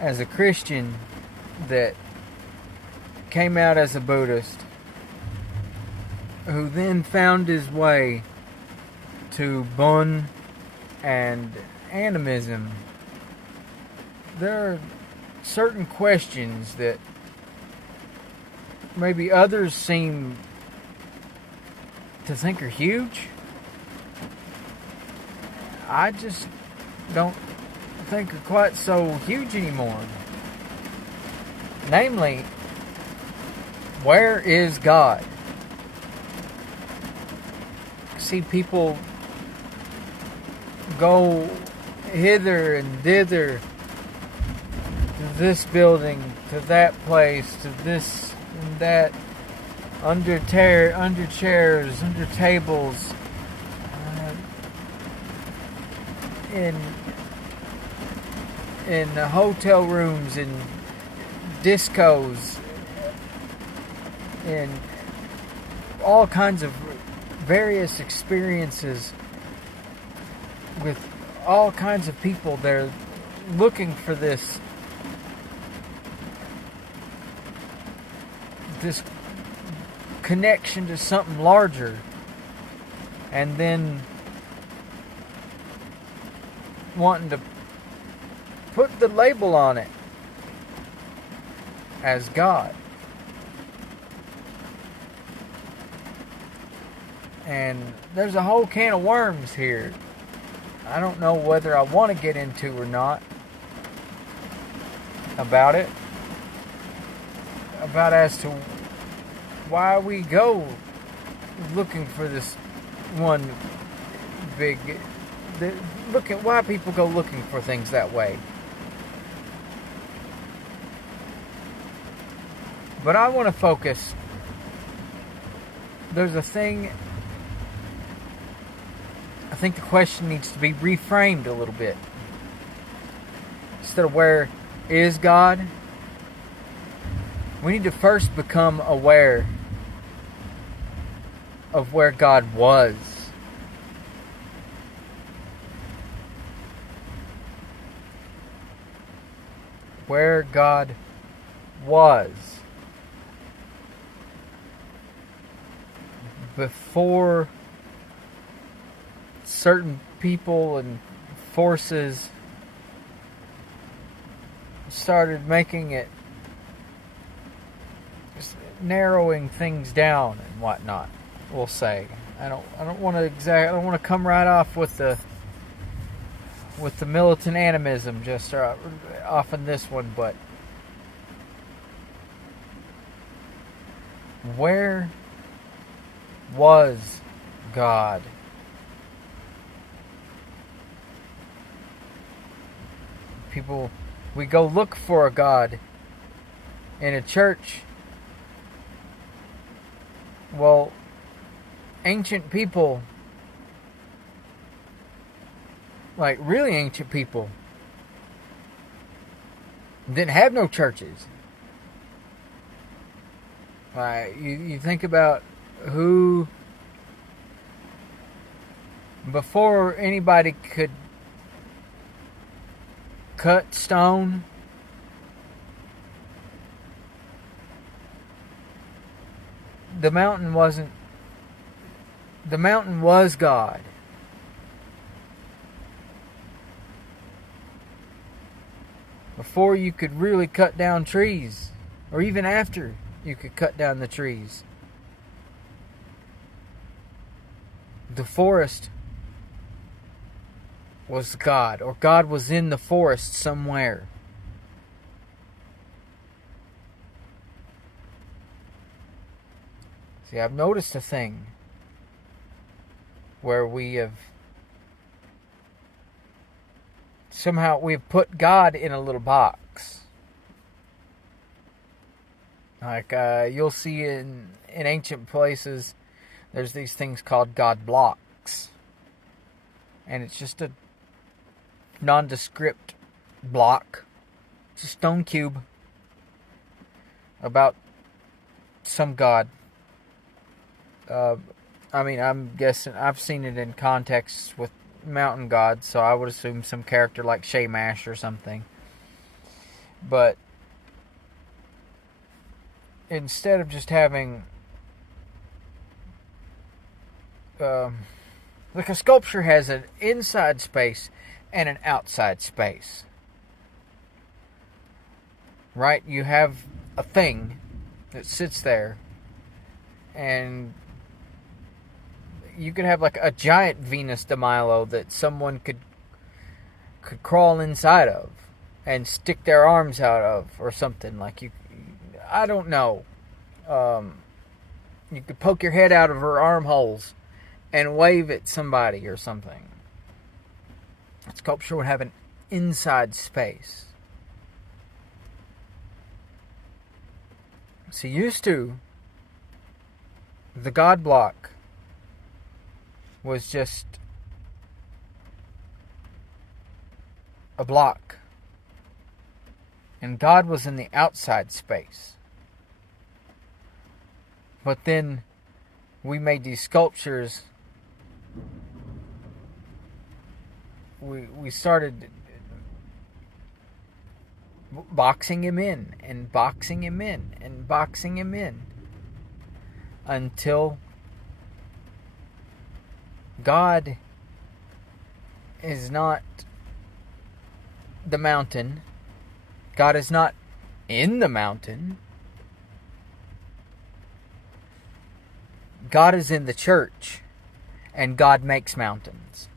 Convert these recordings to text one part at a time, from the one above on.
as a Christian that came out as a Buddhist, who then found his way to Bon and animism, there are certain questions that maybe others seem to think are huge. I just don't think are quite so huge anymore. Namely, where is God? See people go hither and thither, to this building, to that place, to this and that, under chairs, under tables, in hotel rooms, in discos, in all kinds of various experiences with all kinds of people. They're looking for this connection to something larger, and then wanting to put the label on it as God. And there's a whole can of worms here. I don't know whether I want to get into or not about it. About as to why we go looking for this one big... Look at why people go looking for things that way. But I want to focus. There's a thing. I think the question needs to be reframed a little bit. Instead of where is God, we need to first become aware of where God was. Where God was before certain people and forces started making it, narrowing things down and whatnot. We'll say I don't want to come right off with the militant animism just off in this one, but where was God? People, we go look for a God in a church. Well, ancient people, like really ancient people, didn't have no churches. You think about who, before anybody could cut stone, the mountain was God. Before you could really cut down trees, or even after you could cut down the trees, the forest was God, or God was in the forest somewhere. See, I've noticed a thing where we've put God in a little box. Like you'll see in ancient places, there's these things called God blocks. And it's just a nondescript block. It's a stone cube about some god. I'm guessing, I've seen it in context with mountain gods, so I would assume some character like Shamash or something. But instead of just having like a sculpture has an inside space and an outside space, right? You have a thing that sits there, and you could have like a giant Venus de Milo that someone could crawl inside of and stick their arms out of, or something. Like, I don't know. You could poke your head out of her armholes and wave at somebody or something. A sculpture would have an inside space. So used to, the God block was just a block. And God was in the outside space. But then we made these sculptures. We started boxing him in and boxing him in and boxing him in until God is not the mountain. God is not in the mountain. God is in the church, and God makes mountains.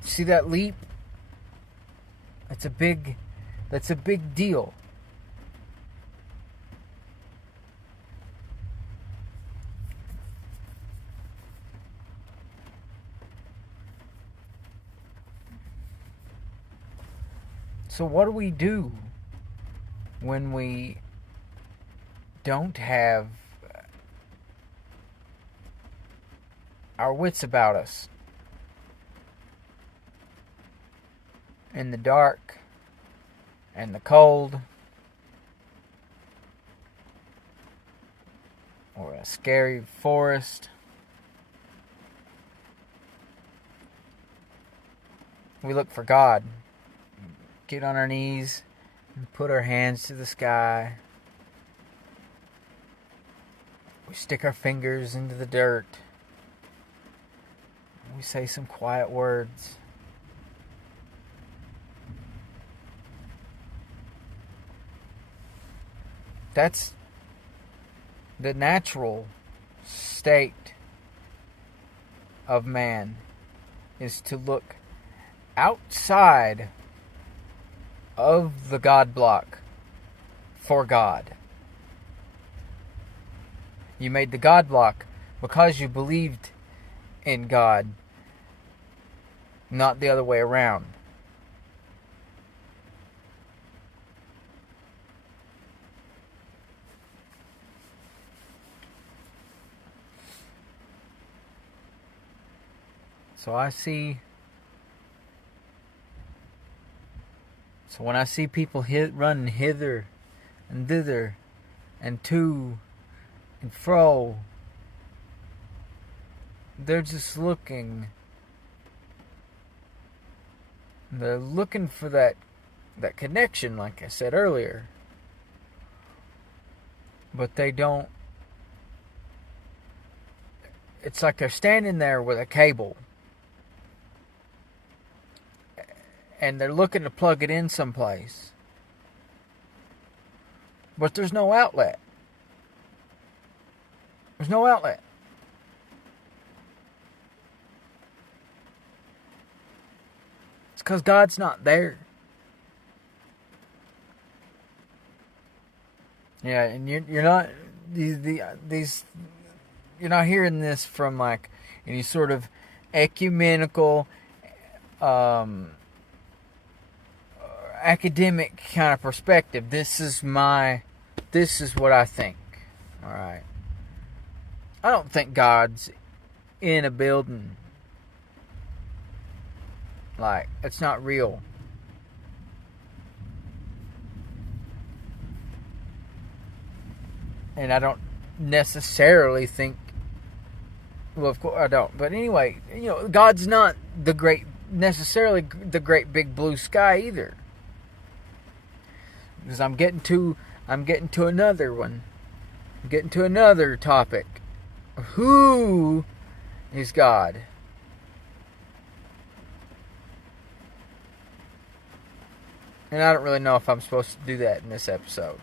See that leap? That's a big deal. So what do we do when we don't have our wits about us? In the dark and the cold, or a scary forest, we look for God. Get on our knees and put our hands to the sky. We stick our fingers into the dirt. We say some quiet words. That's the natural state of man, is to look outside of the God block for God. You made the God block because you believed in God, not the other way around. So when I see people running hither and thither and to and fro, they're just looking. They're looking for that connection, like I said earlier. But they don't. It's like they're standing there with a cable, and they're looking to plug it in someplace, but there's no outlet. There's no outlet. It's because God's not there. Yeah, and you're not these. You're not hearing this from like any sort of ecumenical, academic kind of perspective. This is what I think. All right. I don't think God's in a building. Like, it's not real. And I don't necessarily think, well, of course I don't. But anyway, God's not the great necessarily the great big blue sky either. Because I'm getting to another one. I'm getting to another topic. Who is God? And I don't really know if I'm supposed to do that in this episode.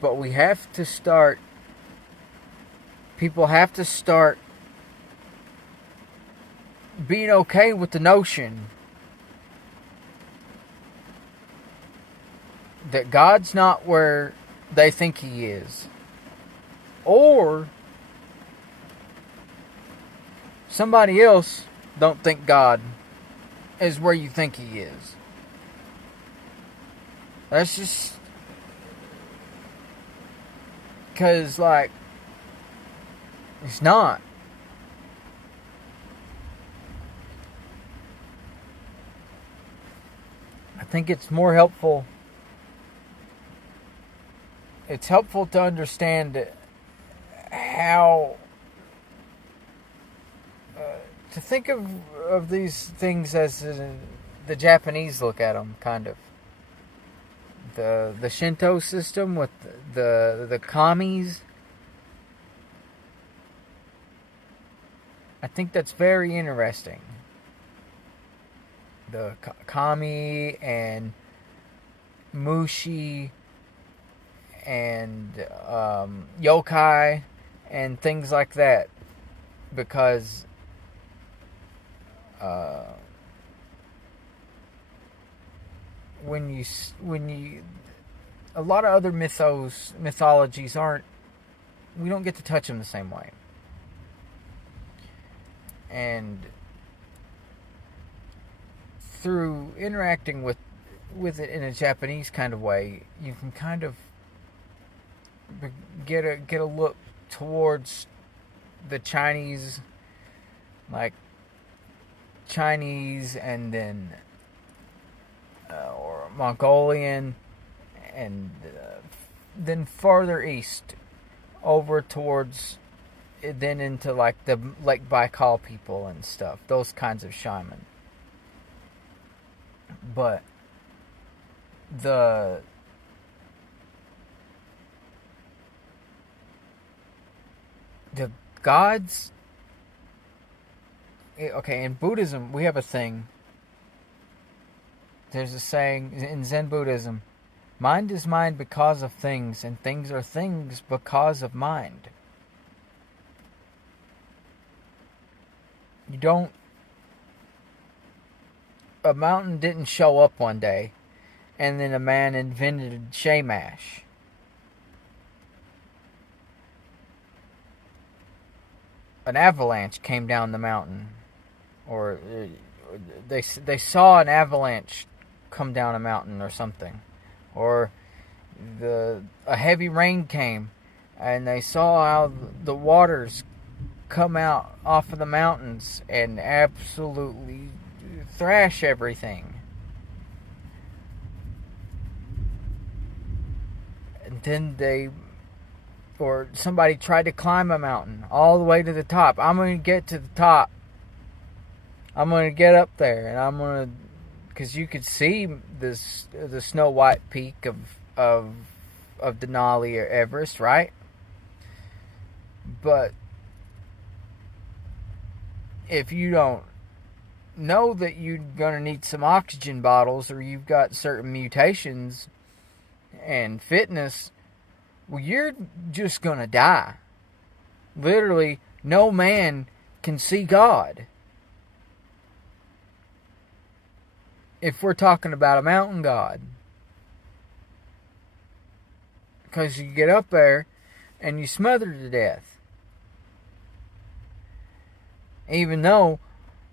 But we have to start. People have to start being okay with the notion that God's not where they think He is. Or somebody else don't think God is where you think He is. That's just... because, like, it's not. I think it's more helpful. It's helpful to understand how to think of these things as the Japanese look at them, kind of. The Shinto system with the kamis. I think that's very interesting. The kami and mushi and yokai and things like that, because when you a lot of other mythologies aren't, we don't get to touch them the same way. And through interacting with it in a Japanese kind of way, you can kind of get a look towards the Chinese, like Chinese, and then or Mongolian, and then farther east over towards, then into like the Lake Baikal people and stuff, those kinds of shaman. But the gods, okay, in Buddhism we have a thing. There's a saying in Zen Buddhism: mind is mind because of things, and things are things because of mind. You don't... a mountain didn't show up one day and then a man invented Shamash. An avalanche came down the mountain, or they saw an avalanche come down a mountain or something, or a heavy rain came and they saw how the waters come out off of the mountains and absolutely thrash everything. And then somebody tried to climb a mountain all the way to the top. I'm going to get to the top. I'm going to get up there, and I'm going to, because you could see the Snow White Peak of Denali or Everest, right? But if you don't know that you're going to need some oxygen bottles, or you've got certain mutations and fitness, well, you're just going to die. Literally, no man can see God. If we're talking about a mountain god. Because you get up there and you smother to death. Even though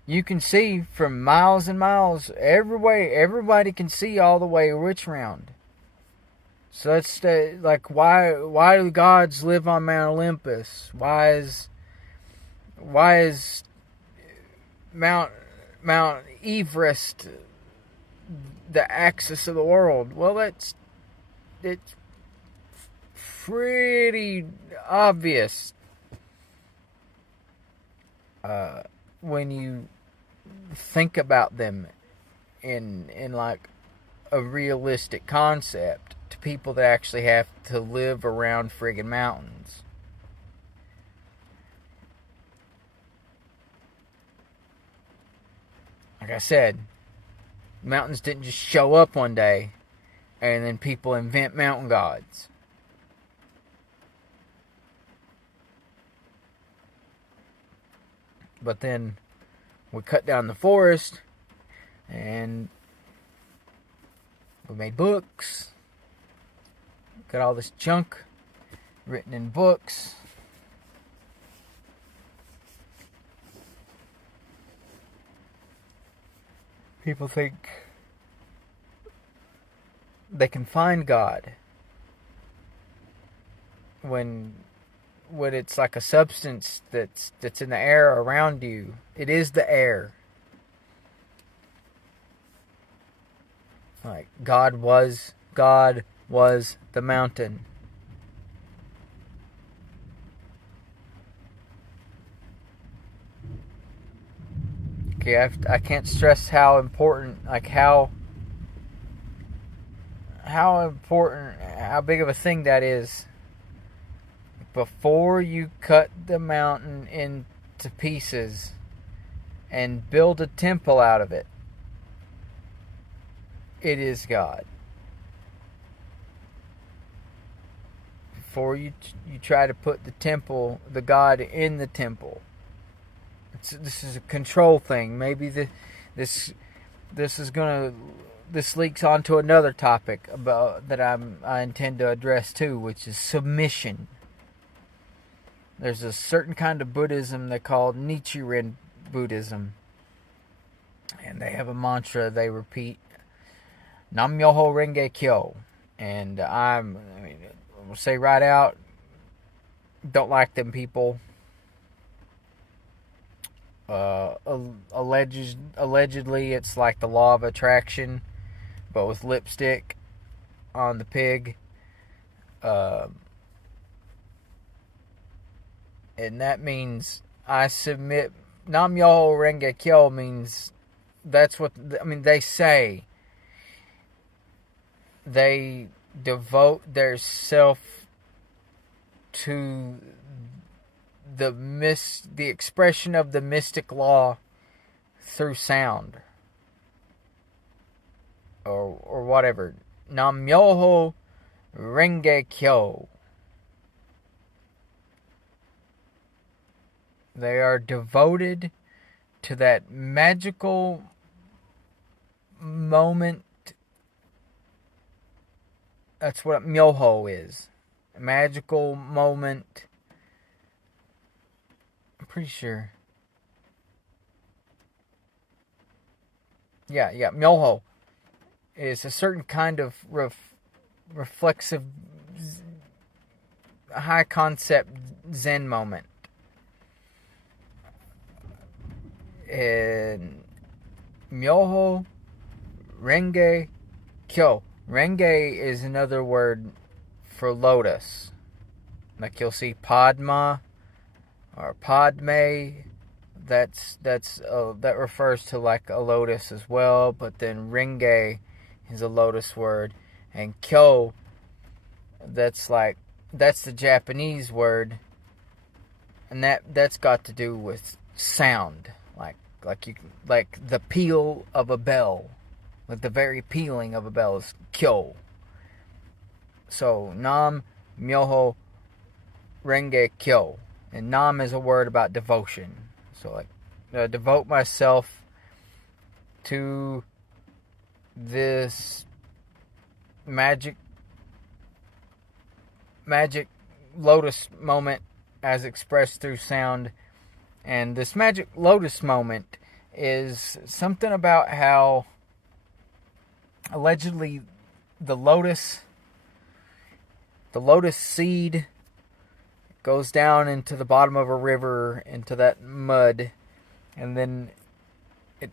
you can see from miles and miles every way, everybody can see all the way which round. So that's like, why do gods live on Mount Olympus? Why is Mount Everest the axis of the world? Well, it's pretty obvious when you think about them in like a realistic concept to people that actually have to live around friggin' mountains. Like I said, mountains didn't just show up one day and then people invent mountain gods. But then we cut down the forest and we made books. Got all this junk written in books. People think they can find God when it's like a substance that's in the air around you. It is the air. Like God was the mountain. Okay, I can't stress how important, like how important, how big of a thing that is. Before you cut the mountain into pieces and build a temple out of it, it is God. Before you try to put the temple, the God in the temple. This is a control thing. Maybe this leaks onto another topic about that I intend to address too, which is submission. There's a certain kind of Buddhism they call Nichiren Buddhism. And they have a mantra they repeat, Nam Myoho Renge Kyo. And I'm gonna say right out, don't like them people. Allegedly it's like the law of attraction, but with lipstick on the pig. And that means I submit. Nam Myoho Renge Kyo means that's what they say. They devote their self to the expression of the mystic law through sound or whatever. Nam Myoho Renge Kyo. They are devoted to that magical moment. That's what Myoho is. A magical moment. I'm pretty sure. Yeah. Myoho is a certain kind of reflexive, high concept Zen moment. And Myoho Renge Kyo. Renge is another word for lotus. Like you'll see Padma or Padme. That refers to like a lotus as well. But then Renge is a lotus word, and Kyo, that's the Japanese word, and that's got to do with sound. Like the peal of a bell. Like the very pealing of a bell is Kyo. So Nam Myoho Renge Kyo. And Nam is a word about devotion. So devote myself to this magic lotus moment as expressed through sound. And this magic lotus moment is something about how allegedly the lotus seed goes down into the bottom of a river, into that mud, and then it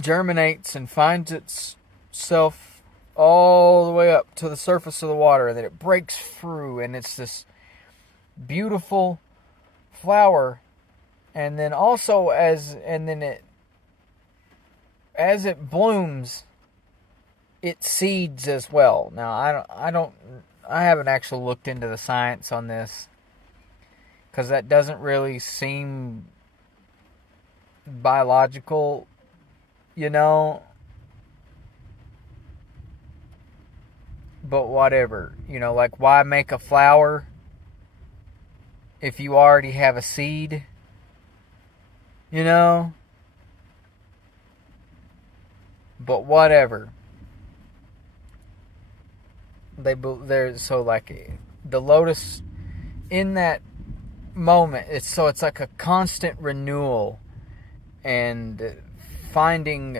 germinates and finds itself all the way up to the surface of the water, and then it breaks through, and it's this beautiful flower. And then also as it blooms, it seeds as well. Now I haven't actually looked into the science on this, because that doesn't really seem biological, you know. But whatever, you know, like, why make a flower if you already have a seed, you know? But whatever. They're so, like, the lotus in that moment, it's like a constant renewal, and finding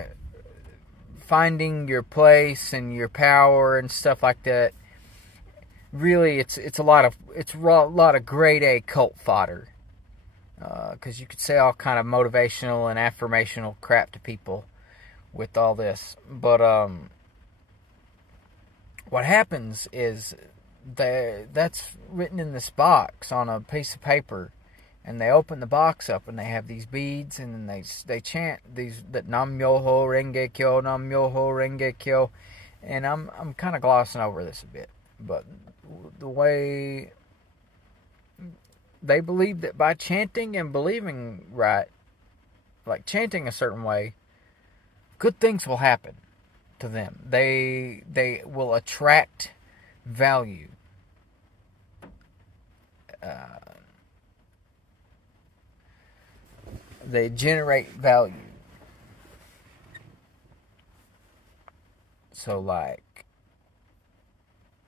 your place and your power and stuff like that. Really, it's a lot of grade A cult fodder, because you could say all kind of motivational and affirmational crap to people with all this. But what happens is that's written in this box on a piece of paper, and they open the box up, and they have these beads, and then they chant that Nam Myoho Renge Kyo, Nam Myoho Renge Kyo, and I'm kind of glossing over this a bit, but the way they believe that by chanting and believing right, like chanting a certain way, good things will happen to them. They will attract value. They generate value. So, like,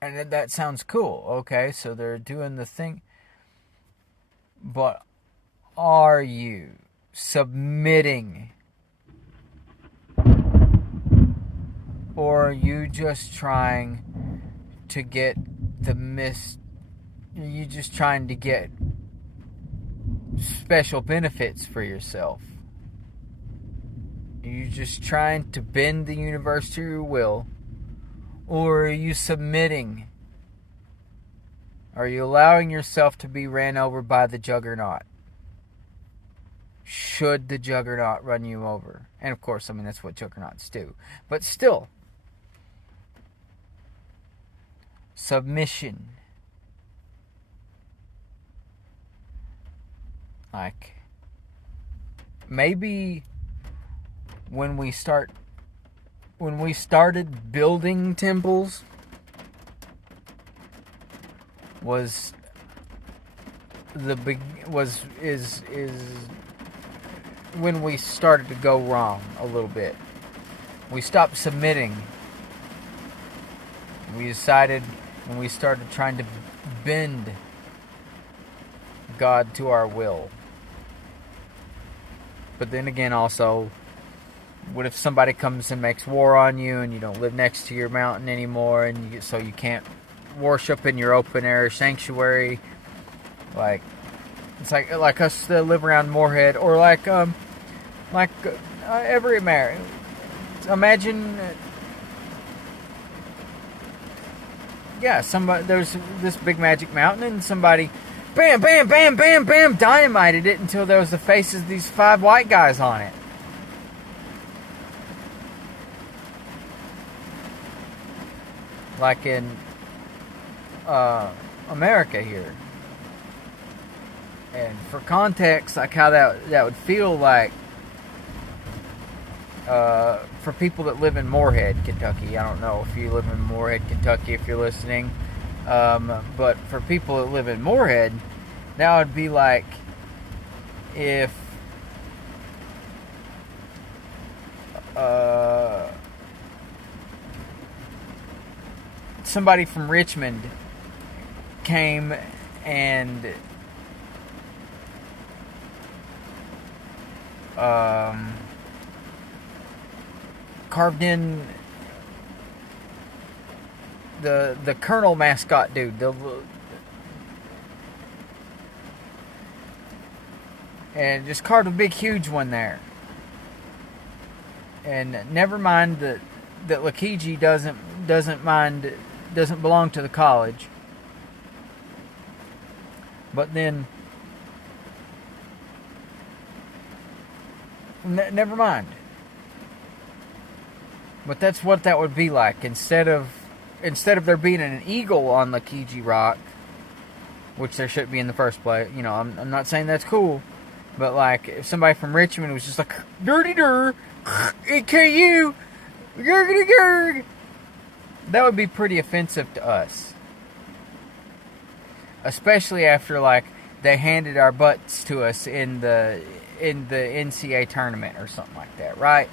and that sounds cool. Okay, so they're doing the thing. But are you submitting? Or are you just trying to get are you just trying to get special benefits for yourself? Are you just trying to bend the universe to your will? Or are you submitting? Are you allowing yourself to be ran over by the juggernaut? Should the juggernaut run you over? And of course, I mean, that's what juggernauts do. But still, submission. Like, maybe when we started building temples is when we started to go wrong a little bit. We stopped submitting. We decided when we started trying to bend God to our will. But then again, also, what if somebody comes and makes war on you, and you don't live next to your mountain anymore, and so you can't worship in your open air sanctuary? Like, it's like us that live around Moorhead, or every American. Imagine, there's this big magic mountain, and somebody, bam, bam, bam, bam, bam, dynamited it until there was the faces of these 5 white guys on it. Like in America here. And for context, like how that would feel like for people that live in Moorhead, Kentucky. I don't know if you live in Moorhead, Kentucky, if you're listening. But for people that live in Moorhead, that would be like if somebody from Richmond came and carved in the Colonel mascot dude, and just carved a big huge one there. And never mind that Lakiji doesn't belong to the college. But then, never mind. But that's what that would be like. Instead of there being an eagle on the Kiji Rock, which there shouldn't be in the first place. You know, I'm not saying that's cool. But, like, if somebody from Richmond was just like, dirty dur, EKU, gurgity gurg, that would be pretty offensive to us. Especially after, like, they handed our butts to us in the NCAA tournament or something like that, right?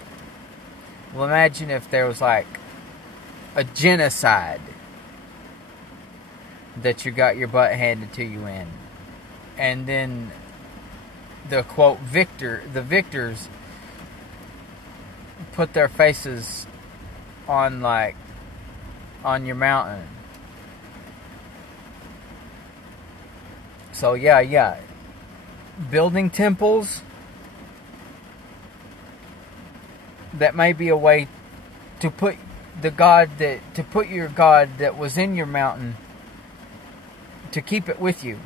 Well, imagine if there was, like, a genocide that you got your butt handed to you in. And then the, quote, the victors put their faces on, like, on your mountain. So, yeah. Building temples, that may be a way to put your god that was in your mountain, to keep it with you.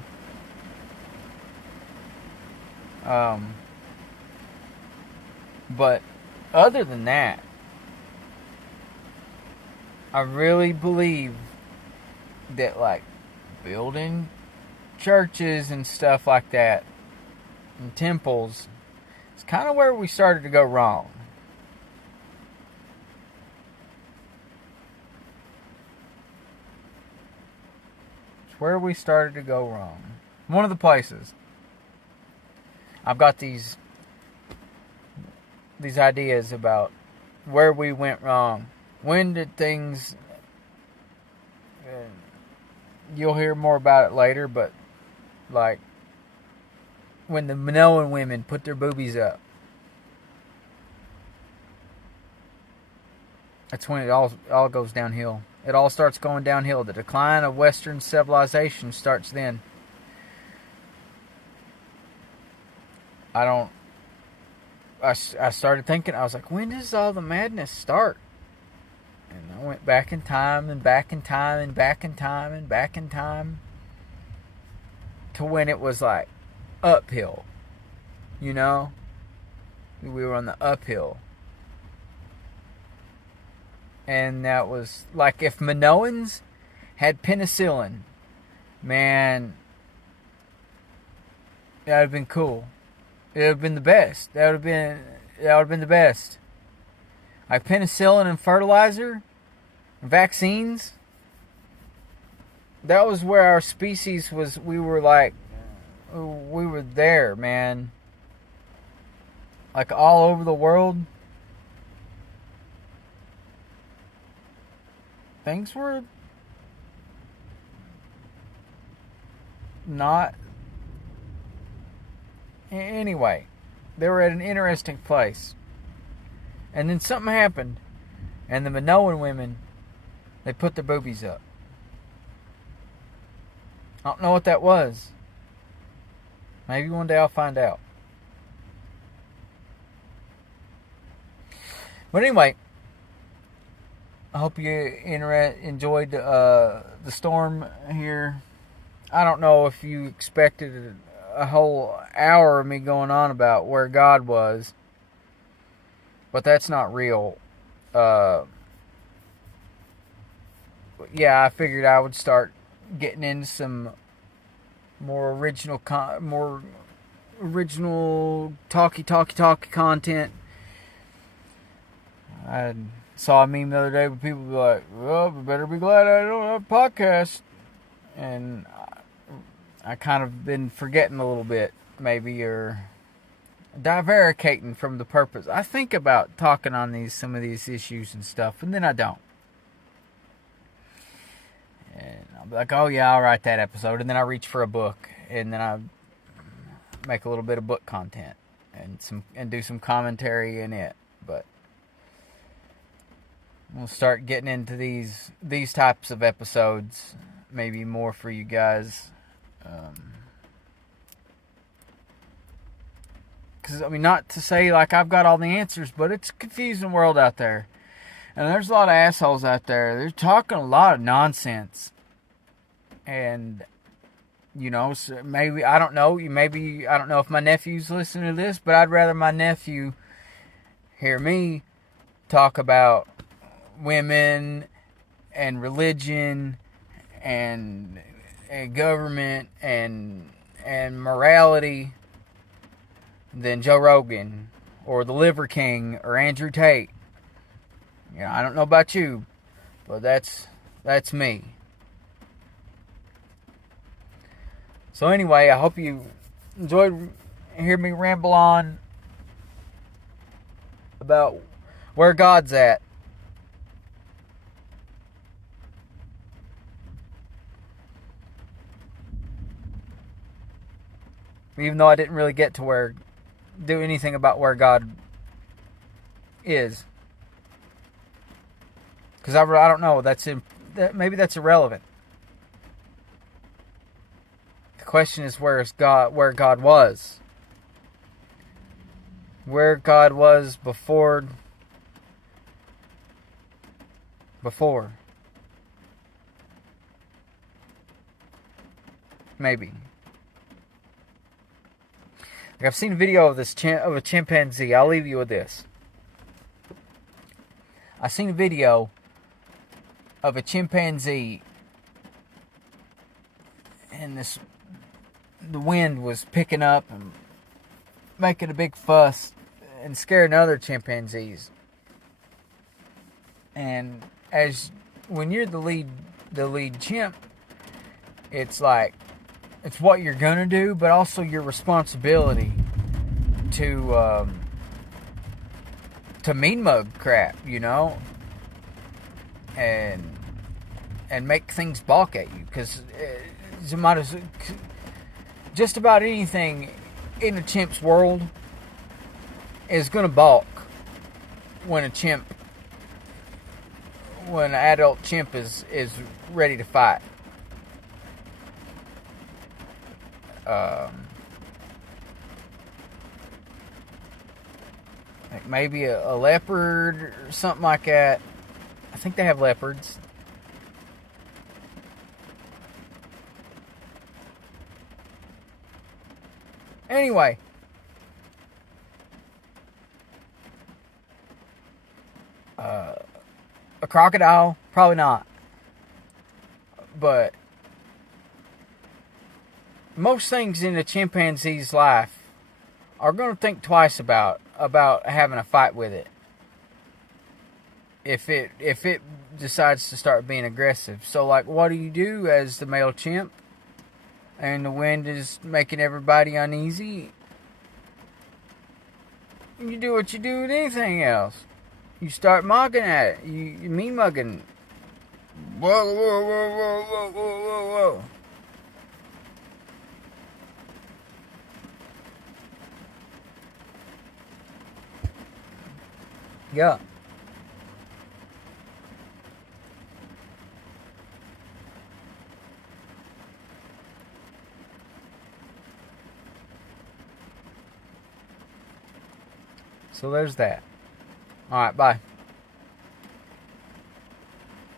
But other than that, I really believe that, like, building churches and stuff like that, and temples, it's kind of where we started to go wrong. It's where we started to go wrong. One of the places. I've got these ideas about where we went wrong. When did things... you'll hear more about it later, but, like, when the Minoan women put their boobies up, that's when it all goes downhill. It all starts going downhill. The decline of Western civilization starts then. I started thinking, I was like, when does all the madness start? And I went back in time and back in time and back in time and back in time to when it was like uphill. You know? We were on the uphill. And that was like, if Minoans had penicillin, man, that would have been cool. It would have been the best. That would have been the best. Like penicillin and fertilizer, vaccines. That was where our species was. We were there, man. Like all over the world. Things were not. Anyway, they were at an interesting place. And then something happened, and the Minoan women, they put their boobies up. I don't know what that was. Maybe one day I'll find out. But anyway, I hope you enjoyed the storm here. I don't know if you expected a whole hour of me going on about where God was. But that's not real. Yeah, I figured I would start getting into some more original talky content. I saw a meme the other day where people be like, well, we better be glad I don't have a podcast. And I kind of been forgetting a little bit, maybe, or divaricating from the purpose. I think about talking on some of these issues and stuff, and then I don't. And I'll be like, oh yeah, I'll write that episode, and then I reach for a book, and then I make a little bit of book content and do some commentary in it. But we'll start getting into these types of episodes, maybe more for you guys. Because, I mean, not to say like I've got all the answers, but it's a confusing world out there. And there's a lot of assholes out there. They're talking a lot of nonsense. And, you know, so maybe, I don't know. I don't know if my nephew's listening to this, but I'd rather my nephew hear me talk about women and religion and government and morality than Joe Rogan or the Liver King or Andrew Tate. You know, I don't know about you, but that's me. So anyway, I hope you enjoyed hearing me ramble on about where God's at. Even though I didn't really get to do anything about where God is. Because I don't know, maybe that's irrelevant. The question is where God was. Where God was before. Maybe. Like I've seen a video of of a chimpanzee. I'll leave you with this. I've seen a video of a chimpanzee, and the wind was picking up and making a big fuss and scaring other chimpanzees. And when you're the lead chimp, it's like, it's what you're gonna do, but also your responsibility to mean mug crap, you know, and make things balk at you, because just about anything in a chimp's world is gonna balk when an adult chimp is ready to fight. Like maybe a leopard or something like that. I think they have leopards. Anyway. A crocodile? Probably not. But most things in a chimpanzee's life are going to think twice about having a fight with it. If it decides to start being aggressive. So like, what do you do as the male chimp and the wind is making everybody uneasy? You do what you do with anything else. You start mocking at it. You mean mugging. Whoa, whoa, whoa, whoa, whoa, whoa, whoa, whoa. Yeah. So there's that. Alright, bye.